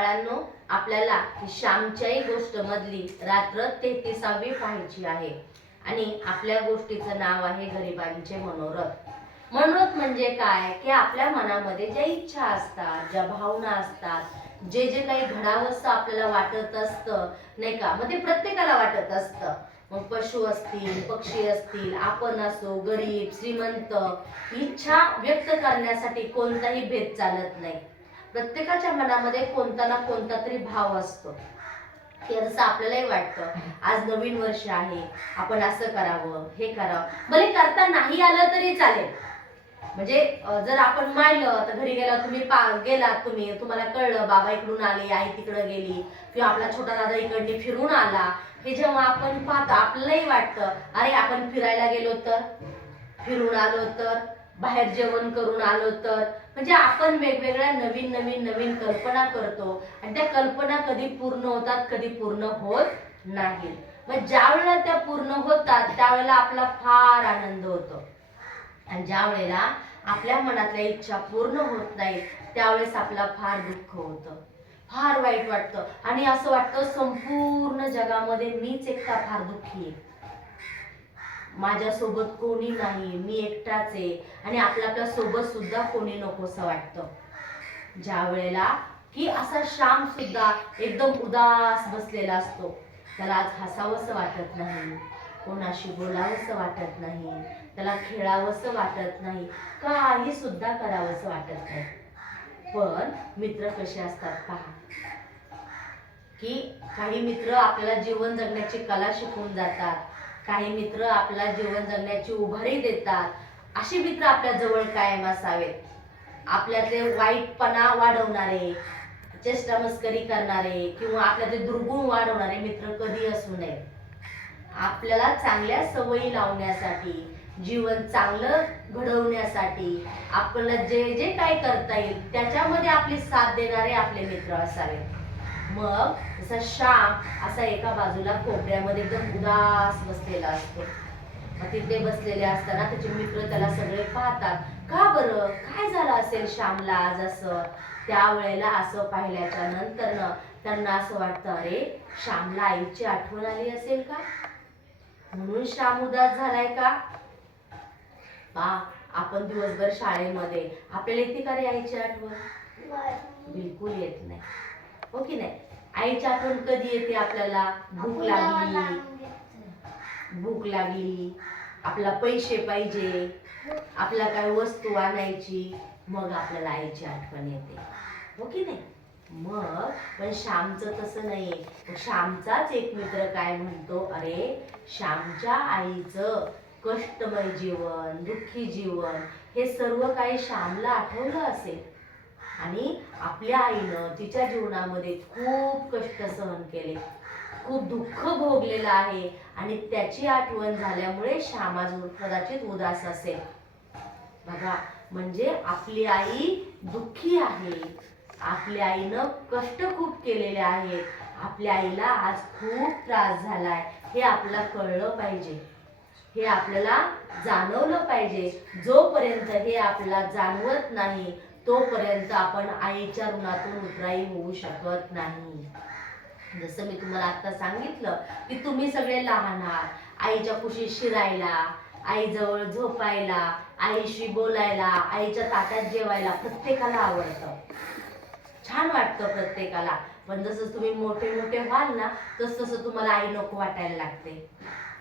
बाळांनो आपल्याला श्यामच्याही गोष्ट मधली रात्र तेहतीसावी पाहायची आहे. आणि आपल्या गोष्टीचं नाव आहे गरिबांचे मनोरथ. मनोरथ म्हणजे काय? की आपल्या मनामध्ये ज्या इच्छा असतात ज्या भावना असतात जे जे काही घडावंसं आपल्याला वाटत असतं नाही का? मग ते प्रत्येकाला वाटत असतं. मग पशु असतील पक्षी असतील आपण असो गरीब श्रीमंत इच्छा व्यक्त करण्यासाठी कोणताही भेद चालत नाही. प्रत्येकाच्या मनामध्ये कोणता ना कोणता तरी भाव असतो. की जसं आपल्यालाही वाटतं आज नवीन वर्ष आहे आपण असं करावं हे करावं. भले करता नाही आलं तरी चालेल. म्हणजे जर आपण मांडलं तर घरी गेला तुम्ही पा गेलात तुम्ही तुम्हाला कळलं बाबा इकडून आले आई तिकडं गेली किंवा आपला छोटा दादा इकडने फिरून आला हे जेव्हा आपण पाहतो आपल्यालाही वाटतं अरे आपण फिरायला गेलो तर? फिरून आलो तर? बाहेर जेवण करून आलो तर? म्हणजे आपण वेगवेगळ्या नवीन नवीन नवीन कल्पना करतो आणि त्या कल्पना कधी पूर्ण होतात कधी पूर्ण होत नाही मग ज्या वेळेला त्या पूर्ण होतात त्यावेळेला आपला फार आनंद होतो. आणि ज्या वेळेला आपल्या मनातल्या इच्छा पूर्ण होत नाही त्यावेळेस आपला फार दुःख होतं. फार वाईट वाटतं. आणि असं वाटतं संपूर्ण जगामध्ये मीच एकटा फार दुःखी आहे. माझ्यासोबत कोणी नाही मी एकटाच आहे. आणि आपल्या आपल्यासोबत सुद्धा कोणी नकोसं वाटतं. ज्या वेळेला की असा श्याम सुद्धा एकदम उदास बसलेला असतो. त्याला आज हसावंसं वाटत नाही. कोणाशी बोलावंसं वाटत नाही. त्याला खेळावंसं वाटत नाही. काही सुद्धा करावंसं वाटत नाही. पण मित्र कसे असतात पहा. की काही मित्र आपल्याला जीवन जगण्याची कला शिकवून जातात. काही मित्र आपला जीवन जगण्याची उभारी देतात. असे मित्र आपल्या जवळ कायम असावेत. आपल्यातले वाईटपणा वाढवणारे चेष्टा मस्करी करणारे किंवा आपल्यातले दुर्गुण वाढवणारे मित्र कधी असू नये. आपल्याला चांगल्या सवयी लावण्यासाठी जीवन चांगलं घडवण्यासाठी आपल्याला जे जे काय करता येईल त्याच्यामध्ये आपली साथ देणारे आपले मित्र असावेत. मग जसा श्याम असा एका बाजूला कोपऱ्यामध्ये एकदम उदास बसलेला असतो. मग तिथे बसलेले असताना त्याचे मित्र त्याला सगळे पाहतात का बरं? काय झालं असेल श्यामला आज असं? त्यावेळेला असं पाहिल्याच्या नंतर त्यांना असं वाटतं अरे श्यामला आईची आठवण आली असेल का? म्हणून श्याम उदास झालाय का? पा आपण दिवसभर शाळेमध्ये आपल्याला येते का रे आईची आठवण? बिलकुल येत नाही. हो की नाही? आईची आठवण कधी येते आपल्याला? भूक लागली. भूक लागली. आपला पैसे पाहिजे. आपला काय वस्तू आणायची. मग आपल्याला आईची आठवण येते. हो की नाही? मग पण श्यामचं तसं नाही श्यामचाच एक मित्र काय म्हणतो? अरे श्यामच्या आईचं कष्टमय जीवन दुःखी जीवन हे सर्व काही श्यामला आठवलं असेल. आणि आपल्या आईनं तिच्या जीवनामध्ये खूप कष्ट सहन केले. खूप दुःख भोगलेलं आहे आणि त्याची आठवण झाल्यामुळे श्यामाजवळ कदाचित उदास असेल. बघा म्हणजे आपली आई दुःखी आहे. आपल्या आईनं कष्ट खूप केलेले आहेत आपल्या आईला आज खूप त्रास झालाय. हे आपल्याला कळलं पाहिजे. हे आपल्याला जाणवलं पाहिजे. जोपर्यंत हे आपल्याला जाणवत नाही तोपर्यंत आपण आईच्या ऋणातून उतराई होऊ शकत नाही. जसं मी तुम्हाला आता सांगितलं की तुम्ही सगळे लहान आहात आईच्या कुशीत शिरायला आईजवळ झोपायला आईशी बोलायला आईच्या ताटात जेवायला प्रत्येकाला आवडतं. छान वाटतं प्रत्येकाला. पण जसं तुम्ही मोठे मोठे व्हाल ना तस तसं तुम्हाला आई नको वाटायला लागते.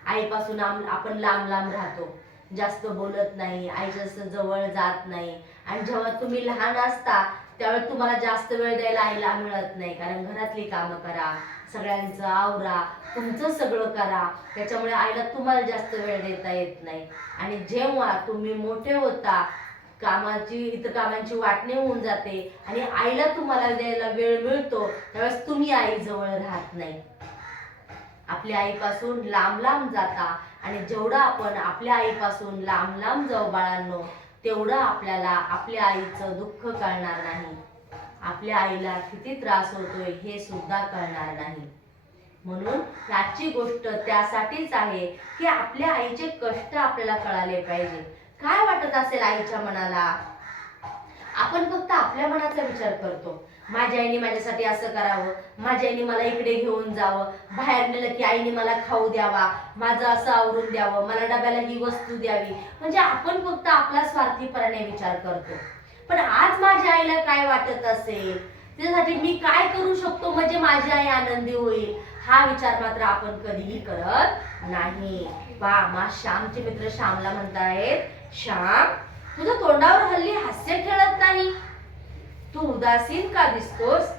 आईपासून आपण लांब लांब राहतो. जास्त बोलत नाही आईच्या जवळ जात नाही. आणि जेव्हा तुम्ही लहान असता त्यावेळेस तुम्हाला जास्त वेळ द्यायला आईला मिळत नाही. कारण घरातली कामं करा सगळ्यांचं आवरा तुमचं सगळं करा. त्याच्यामुळे आईला तुम्हाला जास्त वेळ देता येत नाही. आणि जेव्हा तुम्ही मोठे होता कामाची इतर कामांची वाटणी होऊन जाते आणि आईला तुम्हाला द्यायला वेळ मिळतो त्यावेळेस तुम्ही आईजवळ राहत नाही. आपल्या आईपासून लांब लांब जाता आणि जेवढं आपण आपल्या आईपासून लांब लांब जाऊ बाळांनो तेवढं आपल्याला आपल्या आईचं दुःख कळणार नाही. आपल्या आईला किती त्रास होतोय हे सुद्धा कळणार नाही. म्हणून याची गोष्ट त्यासाठीच आहे की आपल्या आईचे कष्ट आपल्याला कळाले पाहिजे. काय वाटत असेल आईच्या मनाला? आपण फक्त आपल्या मनाचा विचार करतो. माझ्या आईने माझ्यासाठी असं करावं. माझ्या आईने मला इकडे घेऊन जावं. बाहेर नेलं की आईने मला खाऊ द्यावा. माझं असं आवरून द्यावं. मला डब्याला ही वस्तू द्यावी. म्हणजे आपण फक्त आपला स्वार्थीपणाने विचार करतो. पण आज माझ्या आईला काय वाटत असेल? त्यासाठी मी काय करू शकतो म्हणजे माझी आई आनंदी होईल? हा विचार मात्र आपण कधीही करत नाही. वा मा श्यामचे मित्र श्यामला म्हणतायत श्याम तुझ्या तोंडावर हल्ली हास्य खेळत नाही. तू उदासीन का दिसतोस?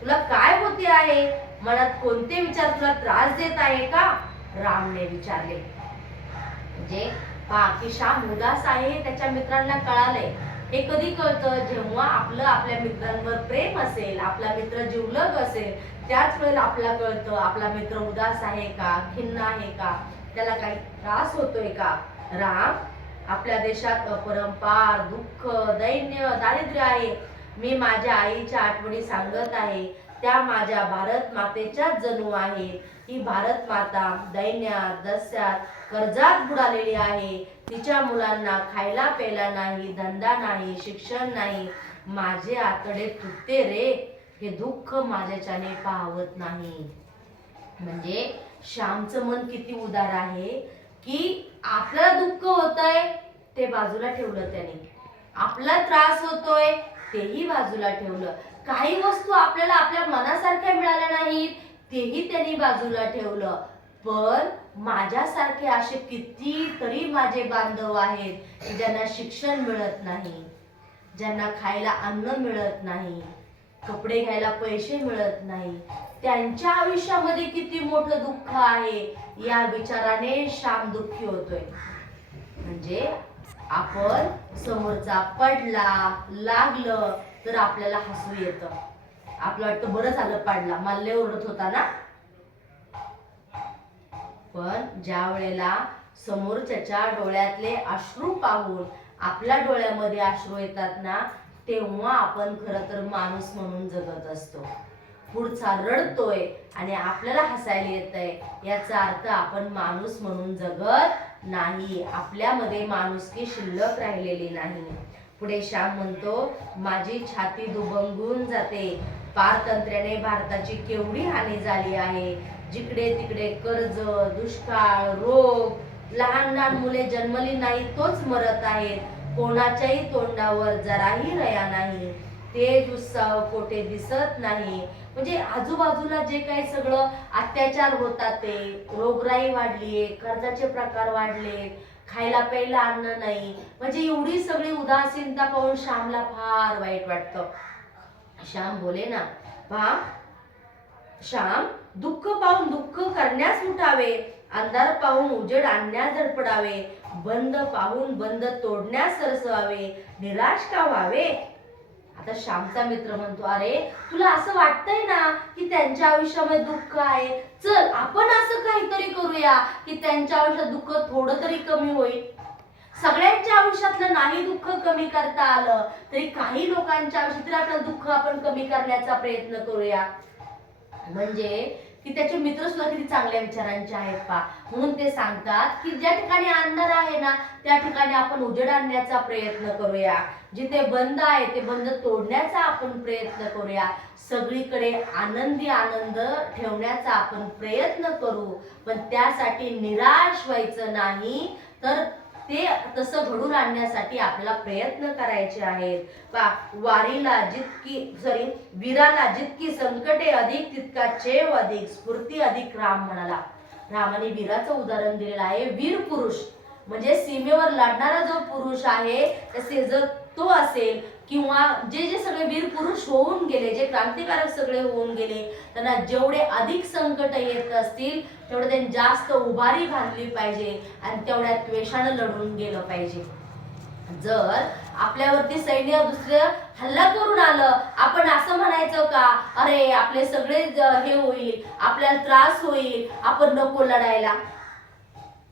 तुला काय होते आहे? मनात कोणते विचार तुला त्रास देत आहे का? रामने विचारले. म्हणजे पहा की श्याम उदास आहे त्याच्या मित्रांना कळालंय हे कधी कळतं? जेव्हा आपलं आपल्या मित्रांवर प्रेम असेल आपला मित्र जिवलग असेल त्याच वेळेला आपल्याला कळतं आपला मित्र उदास आहे का? खिन्न आहे का? त्याला काही त्रास होतोय का? राम आपल्या देशात अपरंपार दुःख दैन्य दारिद्र्य आहे. मी माझ्या आईच्या आठवणी सांगत आहे. त्या माझ्या भारत मातेच्याच जणू आहेत. ही भारत माता दैन्यात दस्यात कर्जात बुडालेली आहे. तिच्या मुलांना खायला प्यायला नाही धंदा नाही शिक्षण नाही. माझे आतडे तुटते रे. हे दुःख माझ्याच्याने पाहवत नाही. म्हणजे श्यामचं मन किती उदार आहे की आपलं दुःख होतंय ते बाजूला ठेवलं त्याने. आपला त्रास होतोय तेही बाजूला ठेवलं. काही वस्तू आपल्याला आपल्या मनासारख्या मिळाल्या नाहीत तेही त्यांनी बाजूला ठेवलं. पण माझ्यासारखे असे किती तरी माझे बांधव आहेत ज्यांना शिक्षण मिळत नाही ज्यांना खायला अन्न मिळत नाही कपडे घ्यायला पैसे मिळत नाही. त्यांच्या आयुष्यामध्ये किती मोठं दुःख आहे या विचाराने श्याम दुःखी होतोय. म्हणजे आपण समोरचा पडला लागलं तर आपल्याला हसू येतं. आपलं वाटतं बरं झालं पडला मला ओरडत होता ना? पण ज्या वेळेला समोरच्याच्या डोळ्यातले अश्रू पाहून आपल्या डोळ्यामध्ये अश्रू येतात ना तेव्हा आपण खरं तर माणूस म्हणून जगत असतो. पुढचा रडतोय आणि आपल्याला हसायला येतंय याचा अर्थ आपण माणूस म्हणून जगत नाही. आपल्यामध्ये माणुसकी शिल्लक राहिलेली नाही. पुढे श्याम म्हणतो माझी छाती दुभंगून जाते. पारतंत्र्याने भारताची केवढी हानी झाली आहे. जिकडे तिकडे कर्ज दुष्काळ रोग लहान लहान मुले जन्मली नाही तोच मरत आहेत. कोणाच्याही तोंडावर जराही रया नाही. तेज उत्साह कोठे दिसत नाही. म्हणजे आजूबाजूला जे काही सगळं अत्याचार होतात ते रोगराई वाढलीये कर्जाचे प्रकार वाढले खायला प्यायला अन्न नाही म्हणजे एवढी सगळी उदासीनता पाहून श्यामला फार वाईट वाटतं. श्याम बोले ना पहा श्याम दुःख पाहून दुःख करण्यास उठावे अंधार पाहून उजेड आणण्यास धडपडावे बंद पाहून बंद तोडण्यास सरसवावे निराश का व्हावे? आता श्यामचा मित्र म्हणतो अरे तुला असं वाटतंय ना की त्यांच्या आयुष्यामध्ये दुःख आहे? चल आपण असं काहीतरी करूया की त्यांच्या आयुष्यात दुःख थोडं तरी कमी होईल. सगळ्यांच्या आयुष्यातलं नाही दुःख कमी करता आलं तरी काही लोकांच्या आयुष्यात तरी आपलं दुःख आपण कमी करण्याचा प्रयत्न करूया. म्हणजे की त्याचे मित्र सुद्धा किती चांगल्या विचारांचे आहेत पा म्हणून ते सांगतात की ज्या ठिकाणी अंधार आहे ना त्या ठिकाणी आपण उजेड आणण्याचा प्रयत्न करूया. जिथे बंद आहे ते बंद तोडण्याचा आपण प्रयत्न करूया. सगळीकडे आनंदी आनंद ठेवण्याचा आपण प्रयत्न करू. पण त्यासाठी निराश व्हायचं नाही. तर ते तसं घडून आणण्यासाठी आपल्याला प्रयत्न करायचे आहेत. पा वारीला जितकी सॉरी वीराला जितकी संकटे अधिक तितका चेव अधिक स्फूर्ती अधिक राम म्हणाला. रामाने वीराचं उदाहरण दिलेलं आहे वीर पुरुष. म्हणजे सीमेवर लढणारा जो पुरुष आहे तसे जर तो असेल किंवा जे जे सगळे वीर पुरुष होऊन गेले जे क्रांतिकारक सगळे होऊन गेले त्यांना जेवढे अधिक संकट येत असतील तेवढं त्यांनी जास्त उभारी घातली पाहिजे आणि तेवढ्या त्वेषानं लढून गेलं पाहिजे. जर आपल्यावरती सैन्य दुसरं हल्ला करून आलं आपण असं म्हणायचं का अरे आपले सगळे हे होईल आपल्याला त्रास होईल आपण नको लढायला.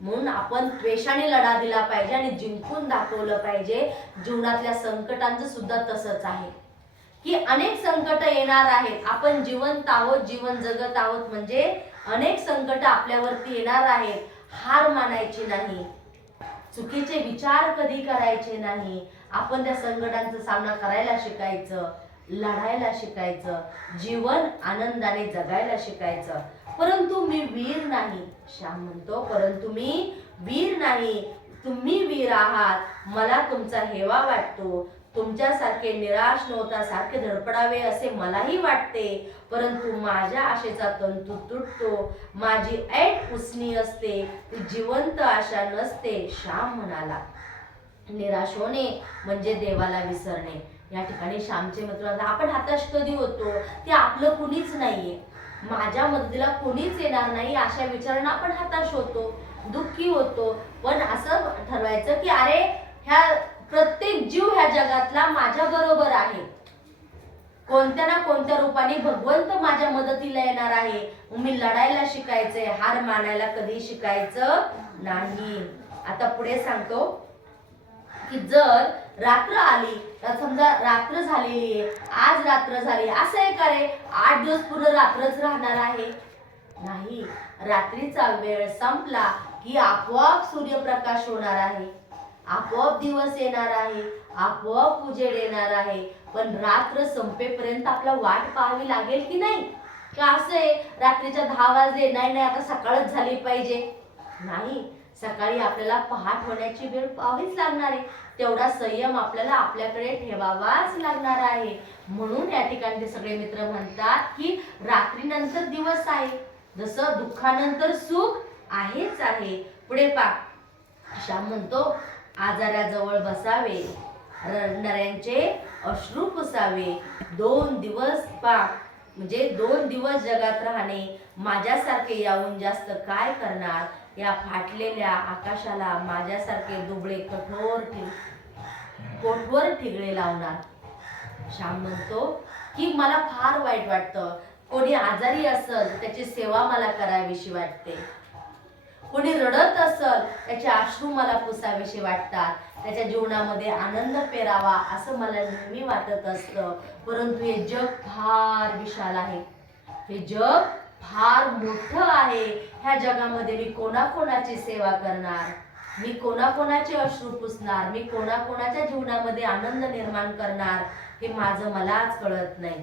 म्हणून आपण द्वेषाने लढा दिला पाहिजे आणि जिंकून दाखवलं पाहिजे. जीवनातल्या संकटांचं सुद्धा तसंच आहे. की अनेक संकट येणार आहेत. आपण जिवंत आहोत जीवन जगत आहोत म्हणजे अनेक संकट आपल्यावरती येणार आहेत. हार मानायची नाही. चुकीचे विचार कधी करायचे नाही. आपण त्या संकटांचा सामना करायला शिकायचं. लढायला शिकायचं जीवन आनंदाने जगायला शिकायचं. परंतु मी वीर नाही. श्याम म्हणतो परंतु मी वीर नाही. तुम्ही वीर आहात. मला तुमचा हेवा वाटतो. तुमच्यासारखे निराश नव्हता सारखे धडपडावे असे मलाही वाटते. परंतु माझ्या आशेचा तंतू तुटतो. माझी ऐट उसणी असते. ती जिवंत आशा नसते श्याम म्हणाला. निराश होणे म्हणजे देवाला विसरणे. या ठिकाणी श्यामचे मित्र आपण हताश कधी होतो? ते आपलं कुणीच नाहीये. माझ्या मदतीला कोणीच येणार नाही अशा विचारांना आपण हताश होतो दुःखी होतो. पण असं ठरवायचं की अरे ह्या प्रत्येक जीव ह्या जगातला माझ्या बरोबर आहे. कोणत्या ना कोणत्या रूपाने भगवंत माझ्या मदतीला येणार आहे. मग मी लढायला शिकायचंय हार मानायला कधी शिकायचं नाही. आता पुढे सांगतो. की जर रात्र आली तर समजा रात्र झालेली आहे आज रात्र झाली असं आहे का रे? आठ दिवस पूर्ण रात्रच राहणार आहे? नाही. रात्रीचा वेळ संपला की आपोआप सूर्यप्रकाश होणार आहे. आपोआप दिवस येणार आहे आपोआप उजेड येणार आहे. पण रात्र संपेपर्यंत आपला वाट पाहावी लागेल की नाही? का असं आहे? रात्रीच्या दहा वाजले नाही नाही आता सकाळच झाली पाहिजे. नाही. सकाळी आपल्याला पहाट होण्याची वेळ पाहावीच लागणार आहे. तेवढा संयम आपल्याला आपल्याकडे ठेवावाच लागणार आहे. म्हणून या ठिकाणी ते सगळे मित्र म्हणतात की रात्रीनंतर दिवस आहे. जसं दुःखानंतर सुख आहेच आहे. पुढे पा श्याम म्हणतो आजाराजवळ बसावे. रडणाऱ्यांचे अश्रू पुसावे. दोन दिवस पा म्हणजे दोन दिवस जगात राहणे. माझ्यासारखे याहून जास्त काय करणार? या फाटलेल्या आकाशाला माझ्यासारखे दुबळे कठोर कोठवर ठिगळे लावणार. श्याम म्हणतो की मला फार वाईट वाटतं. कोणी आजारी असल त्याची सेवा मला करावीशी वाटते. कोणी रडत असल त्याचे अश्रू मला पुसावीशी वाटतात. त्याच्या जीवनामध्ये आनंद पेरावा असं मला नेहमी वाटत असतं. परंतु हे जग फार विशाल आहे. हे जग फार मोठं आहे. ह्या जगामध्ये मी कोणाकोणाची सेवा करणार? मी कोणाकोणाचे अश्रू पुसणार? मी कोणाकोणाच्या जीवनामध्ये आनंद निर्माण करणार? हे माझं मलाच कळत नाही.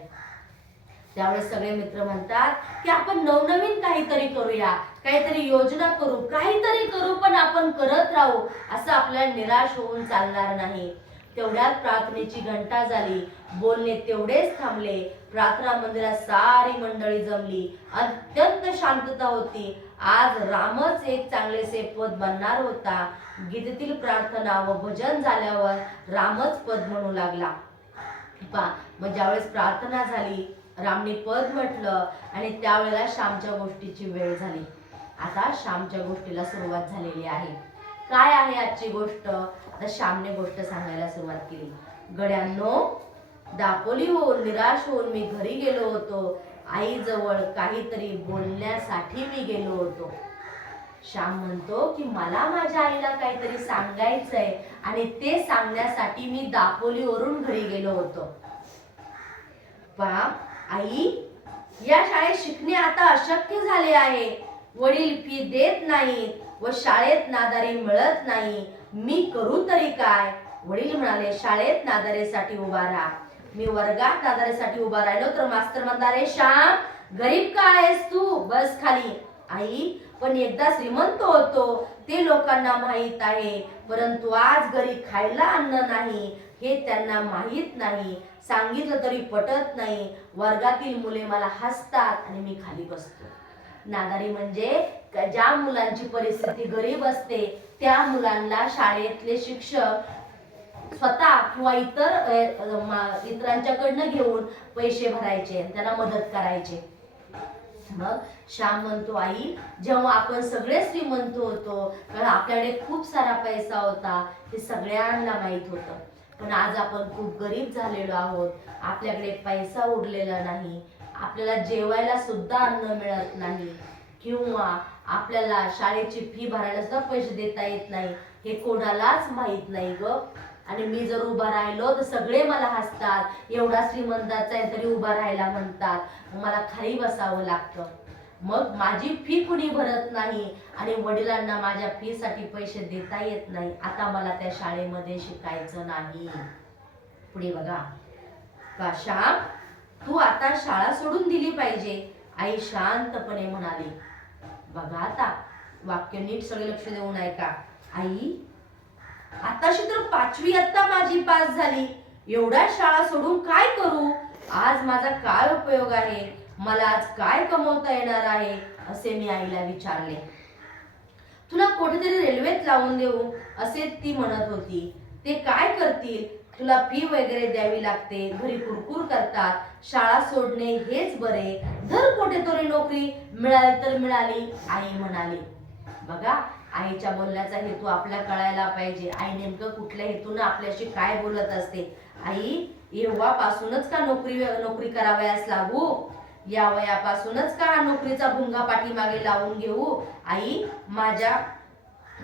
त्यावेळेस सगळे मित्र म्हणतात की आपण नवनवीन काहीतरी करूया. काहीतरी योजना करू. काहीतरी करू पण आपण करत राहू. असं आपल्याला निराश होऊन चालणार नाही. तेवढ्यात प्रार्थनेची घंटा झाली. बोलणे तेवढेच थांबले. प्रार्थना मंदिरात सारी मंडळी जमली. अत्यंत शांतता होती. आज रामच एक चांगलेसे पद बनणार होता. गीतेतील प्रार्थना व भजन झाल्यावर रामच पद म्हणू लागला. पा मग ज्यावेळेस प्रार्थना झाली रामने पद म्हटलं आणि त्यावेळेला श्यामच्या गोष्टीची वेळ झाली. आता श्यामच्या गोष्टीला सुरुवात झालेली आहे. काय आहे आजची गोष्ट? तर श्यामने गोष्ट सांगायला सुरुवात केली. गड्यांनो दापोली होऊन निराश होऊन मी घरी गेलो होतो. आईजवळ काहीतरी बोलण्यासाठी मी गेलो होतो. श्याम म्हणतो की मला माझ्या आईला काहीतरी सांगायचंय आणि ते सांगण्यासाठी मी दापोलीवरून घरी गेलो होतो. बाप आई या शाळेत शिकणे आता अशक्य झाले आहे. वडील फी देत नाहीत व शाळेत नादारी मिळत नाही. मी करू तरी काय? वडील म्हणाले शाळेत नादारीसाठी उभा राहा. मी वर्गात नादारीसाठी उभा राहिलो तर मास्तर म्हणणारे श्याम गरीब का आहेस तू? बस खाली. आई पण एकदा श्रीमंत होतो ते लोकांना माहीत आहे परंतु आज घरी खायला अन्न नाही हे त्यांना माहीत नाही सांगितलं तरी पटत नाही. वर्गातील मुले मला हसतात आणि मी खाली बसतो. नादारी म्हणजे ज्या मुलांची परिस्थिती गरीब असते त्या मुलांना शाळेतले शिक्षक स्वतः किंवा इतर इतरांच्याकडनं घेऊन पैसे भरायचे त्यांना मदत करायचे. मग श्याम म्हणतो आई जेव्हा आपण सगळे श्रीमंत होतो कारण आपल्याकडे खूप सारा पैसा होता हे सगळ्यांना माहीत होतं. पण आज आपण खूप गरीब झालेलो आहोत आपल्याकडे पैसा उरलेला नाही आपल्याला जेवायला सुद्धा अन्न मिळत नाही किंवा आपल्याला शाळेची फी भरायला सुद्धा पैसे देता येत नाही हे कोणालाच माहीत नाही ग. आणि मी जर उभा राहिलो तर सगळे मला हसतात. एवढा श्रीमंताचा आहे तरी उभा राहायला म्हणतात. मला खाली बसावं लागतं. मग माझी फी कुणी भरत नाही आणि वडिलांना माझ्या फी साठी पैसे देता येत नाही. आता मला त्या शाळेमध्ये शिकायचं नाही. पुढे बघा. का श्याम तू आता शाळा सोडून दिली पाहिजे. आई शांतपणे म्हणाली. बघा आता वाक्य नीट सगळे लक्ष देऊन ऐका. आई आताशी तर पाचवी आत्ता माझी पास झाली. एवढ्या शाळा सोडून काय करू? आज माझा काय उपयोग आहे? मला आज काय कमवता येणार आहे? असे मी आईला विचारले. तुला कुठेतरी रेल्वेत लावून देऊ असे ती म्हणत होती. ते काय करतील? तुला फी वगैरे द्यावी लागते घरी कुरकुर करतात शाळा सोडणे हेच बरे. धर कुठेतरी नोकरी मिळाली तर मिळाली आई म्हणाली. बघा आईच्या बोलण्याचा हेतू आपल्या कळायला पाहिजे. आई नेमकं कुठल्या हेतून आपल्याशी काय बोलत असते? आई एव्हापासूनच का नोकरी नोकरी करावयास लागू? या वयापासूनच का नोकरीचा भुंगा पाठीमागे लावून घेऊ? आई माझ्या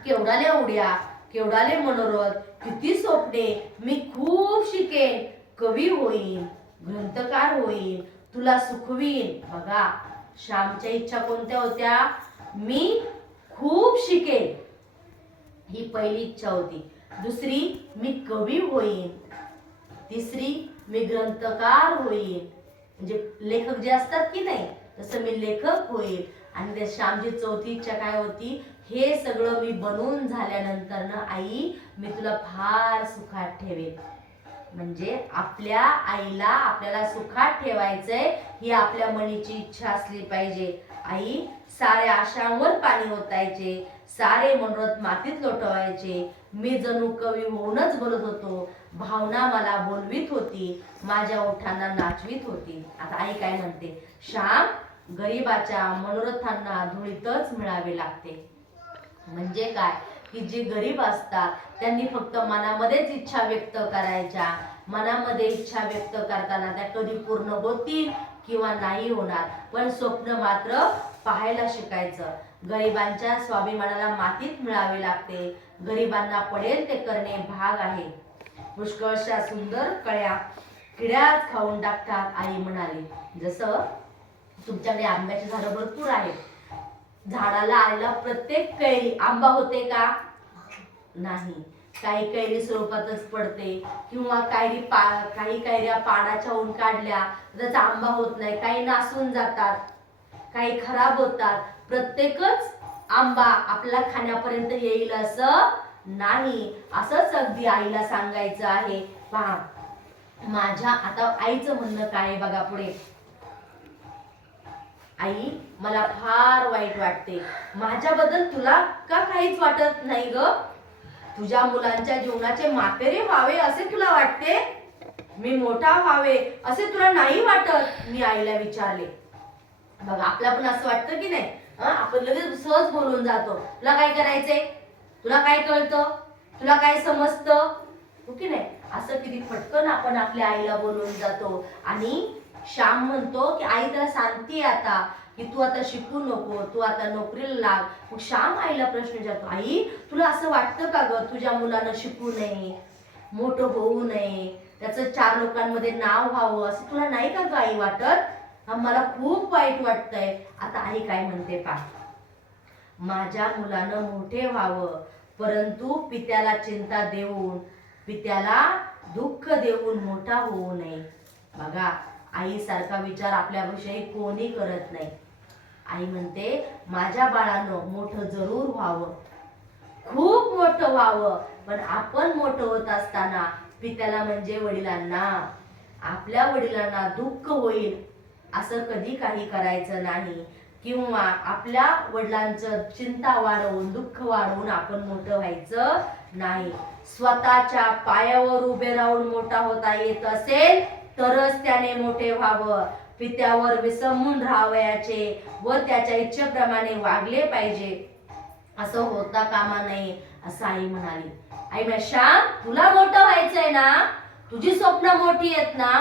केवढाले उड्या केवढाले मनोरथ किती स्वप्ने मी खूप शिकेन कवी होईन ग्रंथकार होईन तुला सुखवीन. बघा श्यामच्या इच्छा कोणत्या होत्या? मी खूप शिकेन ही पहिली इच्छा होती. दुसरी मी कवी होईन. तिसरी मी ग्रंथकार होईन. म्हणजे लेखक जे असतात की नाही तसं मी लेखक होईल आणि त्या श्यामची चौथी इच्छा काय होती? हे सगळं मी बनवून झाल्यानंतर ना आई मी तुला फार सुखात ठेवेन. म्हणजे आपल्या आईला आपल्याला सुखात ठेवायचंय ही आपल्या मनीची इच्छा असली पाहिजे. आई साऱ्या आशांवर पाणी ओतायचे सारे मनोरथ मातीत लोटवायचे. मी जणू कवी होऊनच बोलत होतो भावना मला बोलवीत होती माझ्या ओठांना नाचवीत होती. आता आई काय म्हणते? श्याम गरीबाच्या मनोरथांना धुळीतच मिळावे लागते. म्हणजे काय? की जे गरीब असतात त्यांनी फक्त मनामध्येच इच्छा व्यक्त करायच्या. मनामध्ये इच्छा व्यक्त करताना त्या कधी पूर्ण होतील? किंवा नाही होणार. पण स्वप्न मात्र पाहायला शिकायचं. गरिबांच्या स्वाभिमानाला मातीत मिळावे लागते. गरिबांना पडेल ते करणे भाग आहे. पुष्कळशा सुंदर कळ्या किड्याच खाऊन टाकतात आई म्हणाली. जसं तुमच्याकडे आंब्याची झाडं भरपूर आहेत. झाडाला आलेला प्रत्येक कैरी आंबा होते का? नाही. काही कैरी स्वरूपातच पडते. किंवा काही पा काही कैऱ्या पाडाच्या ऊन काढल्या त्याचा आंबा होत नाही काही नासून जातात काही खराब होतात. प्रत्येकच आंबा आपला खाण्यापर्यंत येईल असं नाही. असंच अगदी आईला सांगायचं आहे. पहा माझ्या आता आईचं म्हणणं काय बघा पुढे. आई मला फार वाईट वाटते. माझ्याबद्दल तुला का काहीच वाटत नाही ग? तुझ्या मुलांच्या जीवनाचे मापेरे व्हावे असे तुला वाटते? मी मोठा व्हावे असे तुला नाही वाटत? मी आईला विचारले. बघा आपला पण असं वाटतं की नाही? आपण लगेच सहज बोलून जातो. तुला काय करायचंय? तुला काय कळतं? तुला काय समजतं? हो की नाही? असं किती पटकन आपण आपल्या आईला बोलून जातो. आणि श्याम म्हणतो की आई त्याला सांगते आता. की तू आता शिकू नको तू आता नोकरीला लाग. मग श्याम आईला प्रश्न विचारतो आई तुला असं वाटतं का ग तुझ्या मुलानं शिकू नये? मोठं होऊ नये? त्याचं चार लोकांमध्ये नाव व्हावं? असं तुला नाही का ग आई वाटत? मला खूप वाईट वाटतंय. आता आई काय म्हणते पा माझ्या मुलानं मोठे व्हावं परंतु पित्याला चिंता देऊन पित्याला दुःख देऊन मोठा होऊ नये. बघा आईसारखा विचार आपल्याविषयी कोणी करत नाही. आई म्हणते माझ्या बाळानं मोठं जरूर व्हावं. खूप मोठं व्हावं. पण आपण मोठं होत असताना पित्याला म्हणजे वडिलांना. आपल्या वडिलांना दुःख होईल असं कधी काही करायचं नाही. किंवा आपल्या वडिलांचं चिंता वाढवून दुःख वाढवून आपण मोठं व्हायचं नाही. स्वतःच्या पायावर उभे राहून मोठा होता येत असेल तरच त्याने मोठे व्हावं. पित्यावर विसंबून राहावयाचे व त्याच्या इच्छेप्रमाणे वागले पाहिजे. असं होता कामा नये असं आई म्हणाली. आई मॅशा तुला मोठं व्हायचंय ना? तुझी स्वप्न मोठी आहेत ना?